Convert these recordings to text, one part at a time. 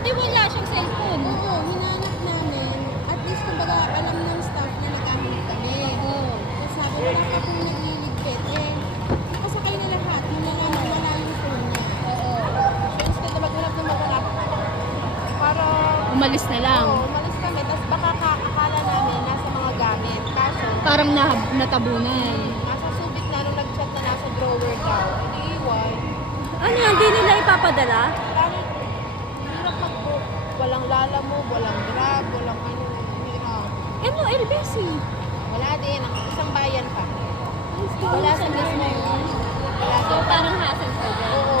di wala siyang cellphone. Oo, hinanap namin. At least, kumbaga, alam ng staff na nagkamali kami. Oo. Tapos sabi, wala pa akong nagliligpit. Eh, nakasakay na lahat. Yung mga nawala yung phone niya. Oo. So, instead na maghanap na maghanap, para, Umalis na lang. oo, umalis kami. Tapos baka akala namin nasa mga gamit. Kaso, Parang natabunan. nasa subit na nung nag-chat na nasa drawer daw. Hindi iwan. Ano yan? Di nila ipapadala? Parang, hirap mag-book. Walang lalamove, walang grab, walang ano. Hirap. LBC. Wala din. Ang isang bayan pa. Wala sa mismo. Wala So, din. parang hassle pa dyan. Oo.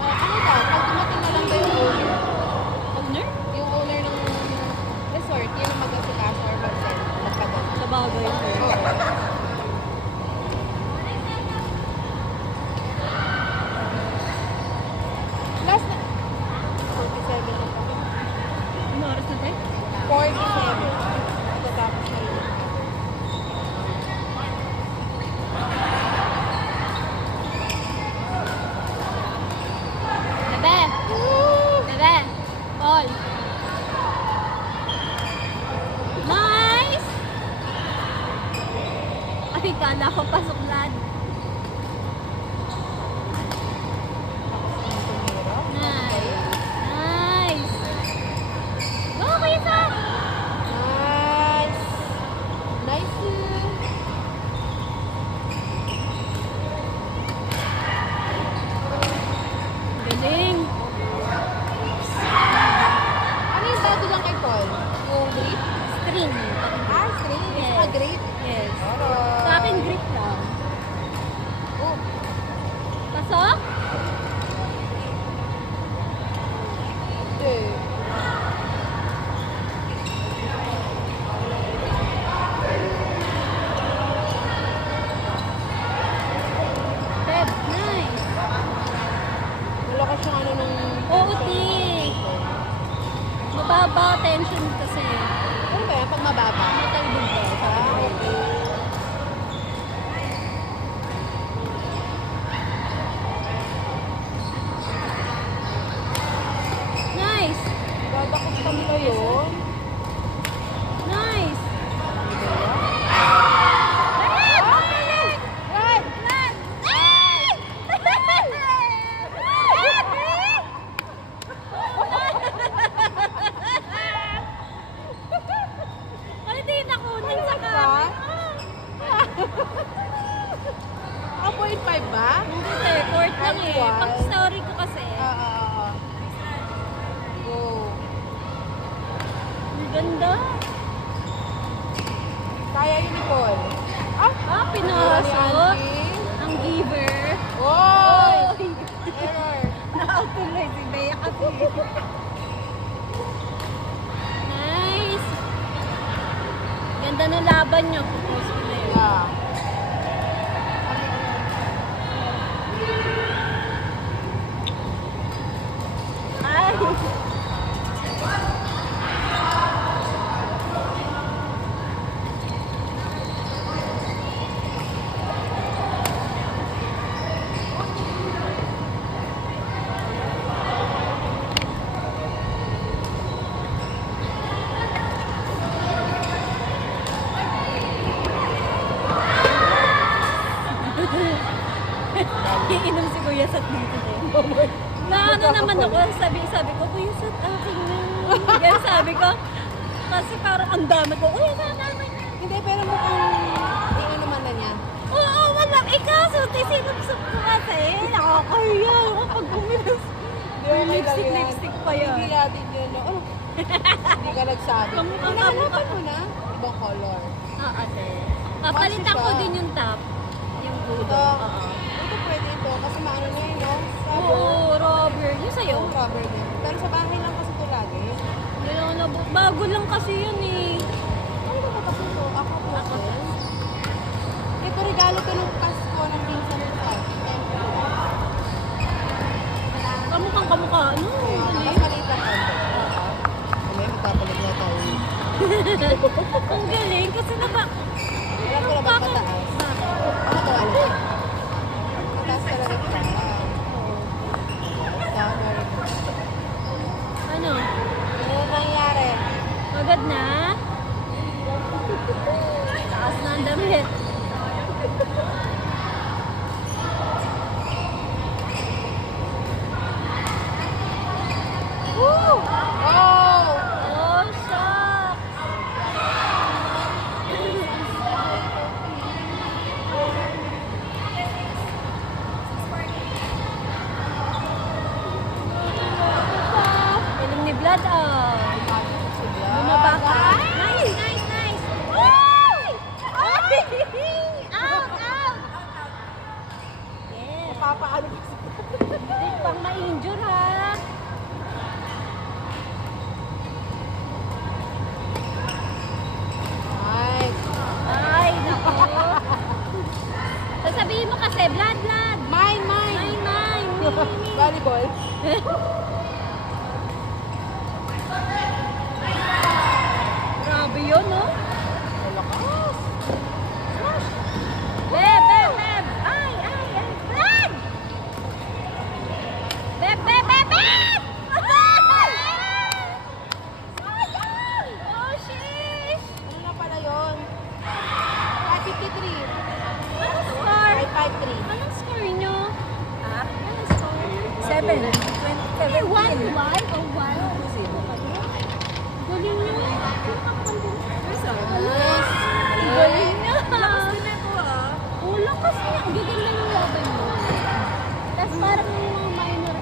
Ano daw, pag dumating na lang ba yung owner? Owner? Yung owner ng resort, yun ang mag-asikaso or mag-send. Magpadala. Sa bagay. Last na. 47 na pa. Ano oras na tayo? 47. Matatapos na yun. Bebe! Bebe! Paul! Nice! Ay, kala ko pasuklad. Nice! Nice! Go, Kuya Sam! Nice! Nice! Galing! Ano yung dado lang kay Paul? Yung grip? String. Ah, string? Yes. Yes. Grip? Yes. Alright. Sa akin, grip lang. Oh, Pasok? hindi. Feb, nice. Malakas yung ano nung... Oo, Ti. Mababa tension kasi. Ano ba yan? Pag mababa? Matalbog ka. Ah, okay. Nice. Dadakot kami kayo. Nice. Right! Ano din ako nun sa Ba? kanan? Ah, 0.5 ba? Hindi, sir. Court lang eh. Actual. Pag story ko kasi. Go. Ang ganda. Kaya yun ni Paul. Ah, pinasok. Ang giver. Oy! Oy! Error. Nakatuloy si Bea kasi. Nice. Ganda ng laban niyo. Post ko na yun. Yeah. Ay! Iinom si Kuya Sat dito din. Na ano naman ako, sabi ko, Kuya Sat, akin na. Yan sabi ko. Kasi parang ang dami ko, uy, naman niya. Hindi, pero mukhang ano naman na niya. Oo, walang ikaso. Sinupsup ko kasi. Nakakahiya. Kapag uminom. Lipstick pa yan. Hindi natin yun. No? Oh, hindi ka nagsabi. Kamukha- Hinahanapan mo na. Ibang color. ate. Papalitan ko din yung top. Yung gulo. Ito. Oo. Ito pwede ito. Kasi maano na yun, no? Oo, rubber. Yung sa'yo. Yung rubber din. Pero sa bahay lang kasi ito lagi. Yun, bago lang kasi yun eh. Ano ba ito ito? Ako po. Ito regalo ko nung Pasko ng pinsan ko. Kamukhang-kamukha. Ano? Mas maliit lang konti. May magpapalit na tayo. Ang galing kasi naka... Alam ko na ba mataas? Ano to? Ano? Mataas talaga ito. Summer. blood na. Taas na ang damit. Woo! Oh! Oh, shucks! Ilim ni blood, oh. Bumaba ka. Nice, nice, nice. Woo! Ay! Out, out! Yes. Papaano kasi? Hindi pang ma-injure, ha? Nice. Ay, naku. Sasabihin mo kasi, blood, blood. Mine, mine. Mine, mine. Me, me. Volleyball. Grabe yun, no? Malakas. Beb, beb, beb. Ay, ay, ay. Blood! Beb, beb, beb, beb! Sayang! Oh, sheesh! Ano na pala yun? 553. Anong score? 553. Anong score nyo? Ha? Anong score? 7. Ay, 1 1 o 1? Galing nyo. Nice. Galing nyo. Oh, lakas niya. Ang gaganda ng laban mo. Tapos parang yung mga minor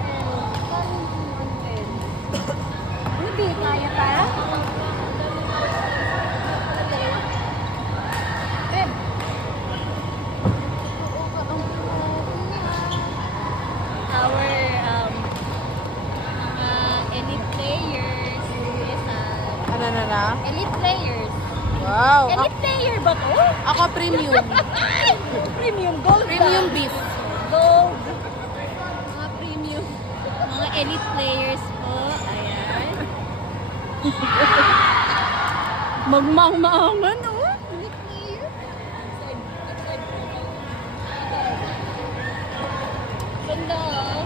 parang yung unfair. Hindi, kaya ka? Beb. Our mga elite players is Ano na? elite players. Wow. Elite player ba to? Ako premium. Premium gold Premium ba? beef. Gold. Mga premium. Mga elite players po. Ayan. Magmang-maangan, oh. Elite player. Ganda.